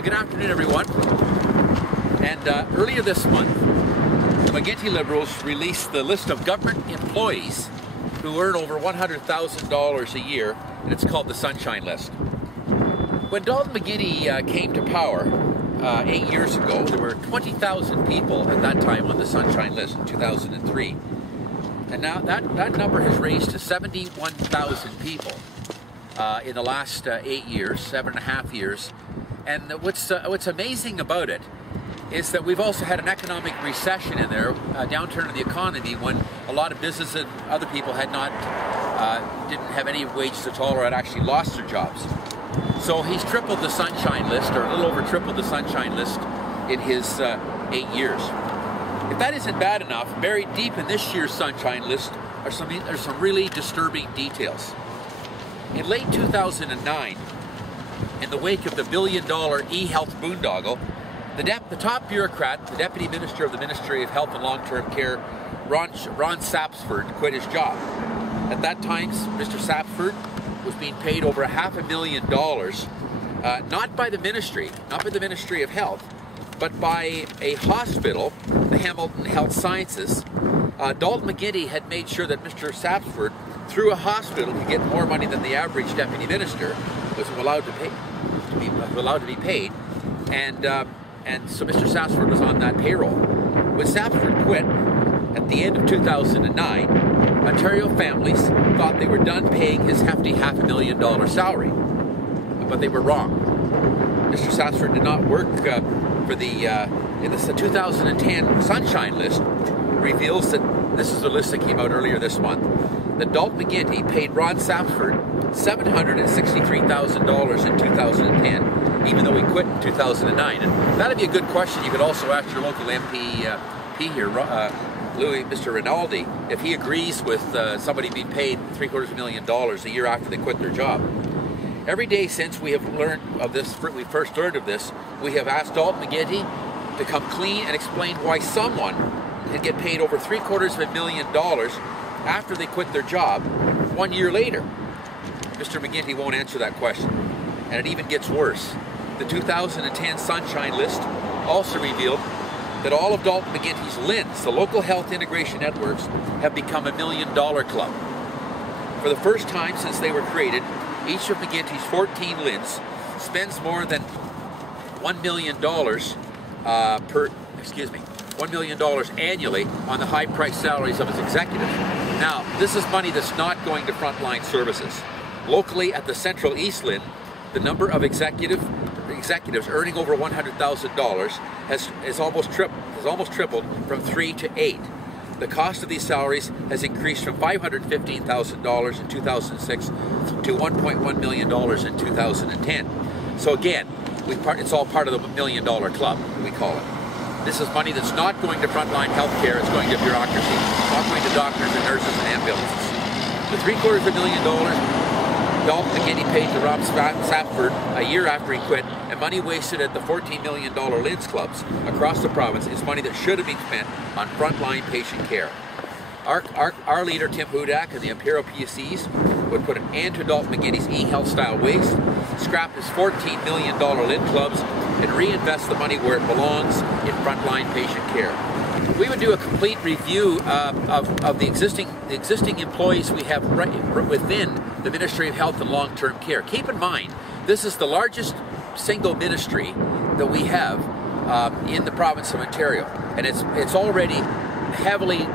Good afternoon, everyone. And earlier this month, the McGuinty Liberals released the list of government employees who earn over $100,000 a year, and it's called the Sunshine List. When Dalton McGuinty came to power 8 years ago, there were 20,000 people at that time on the Sunshine List in 2003. And now that number has raised to 71,000 people in the last 8 years, 7.5 years. And what's amazing about it is that we've also had an economic recession in there, a downturn in the economy when a lot of businesses and other people had didn't have any wages at all or had actually lost their jobs. So he's tripled the Sunshine List, or a little over tripled the Sunshine List in his 8 years. If that isn't bad enough, buried deep in this year's Sunshine List are some really disturbing details. In late 2009, in the wake of the billion-dollar eHealth boondoggle, the top bureaucrat, the Deputy Minister of the Ministry of Health and Long-Term Care, Ron Sapsford, quit his job. At that time, Mr. Sapsford was being paid over $500,000, not by the Ministry of Health, but by a hospital, the Hamilton Health Sciences. Dalton McGuinty had made sure that Mr. Sapsford, through a hospital, could get more money than the average deputy minister was allowed to be paid, and so Mr. Sapsford was on that payroll. When Sapsford quit at the end of 2009, Ontario families thought they were done paying his hefty $500,000 salary, but they were wrong. Mr. Sapsford did not work for in the 2010 Sunshine List reveals that, this is the list that came out earlier this month, that Dalton McGuinty paid Ron Sapsford $763,000 in 2010, even though he quit in 2009. And that'd be a good question. You could also ask your local MP here, Mr. Rinaldi, if he agrees with somebody being paid $750,000 a year after they quit their job. Every day since we have learned of this, we first learned of this, we have asked Dalton McGuinty to come clean and explain why someone can get paid over $750,000 after they quit their job 1 year later. Mr. McGuinty won't answer that question. And it even gets worse. The 2010 Sunshine List also revealed that all of Dalton McGuinty's LHINs, the local health integration networks, have become $1 million club. For the first time since they were created, each of McGuinty's 14 LHINs spends more than $1 million $1 million annually on the high-priced salaries of its executives. Now, this is money that's not going to frontline services. Locally at the Central East LHIN, the number of executives earning over $100,000 has almost tripled from 3 to 8. The cost of these salaries has increased from $515,000 in 2006 to $1.1 million in 2010. So again, it's all part of the $1 million club, we call it. This is money that's not going to frontline health care, it's going to bureaucracy. It's not going to doctors and nurses and ambulances. The $750,000 Dalton McGuinty paid to Ron Sapsford a year after he quit, and money wasted at the $14 million LHINs clubs across the province is money that should have been spent on frontline patient care. Our leader, Tim Hudak, and the Ontario PCs would put an end to Dalton McGuinty's eHealth style waste, scrap his $14 million LHIN clubs, and reinvest the money where it belongs, in frontline patient care. We would do a complete review of the existing employees we have within the Ministry of Health and Long-Term Care. Keep in mind, this is the largest single ministry that we have in the province of Ontario, and it's already heavily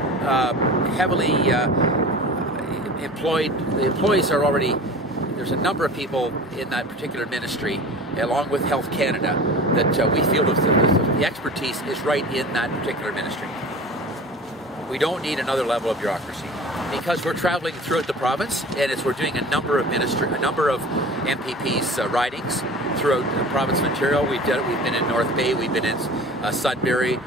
employed. The employees are already, there's a number of people in that particular ministry, along with Health Canada, that we feel that the expertise is right in that particular ministry. We don't need another level of bureaucracy, because we're traveling throughout the province, and we're doing a number of MPPs ridings throughout the province of Ontario. We've been in North Bay, we've been in Sudbury,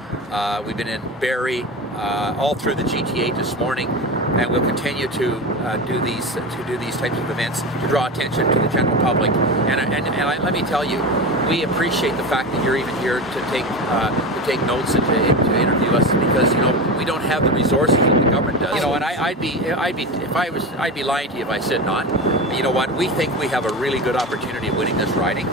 we've been in Barrie, all through the GTA this morning, and we'll continue to do these types of events to draw attention to the general public. And let me tell you, we appreciate the fact that you're even here to take notes and to interview us, because we don't have the resources that the government does. And I'd be lying to you if I said not. But you know what? We think we have a really good opportunity of winning this riding.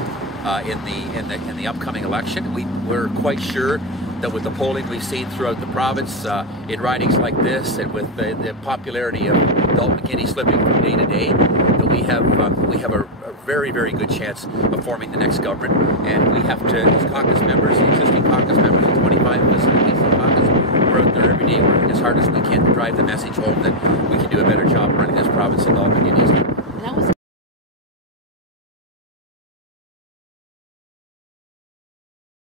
in the upcoming election. We're quite sure that with the polling we've seen throughout the province, in ridings like this, and with the popularity of Dalton McGuinty slipping from day to day, that we have a very, very good chance of forming the next government. And we have to, as caucus members, existing caucus members, the 25 of us in the caucus, we're out there every day working as hard as we can to drive the message home that we can do a better job running this province than Dalton McGuinty's.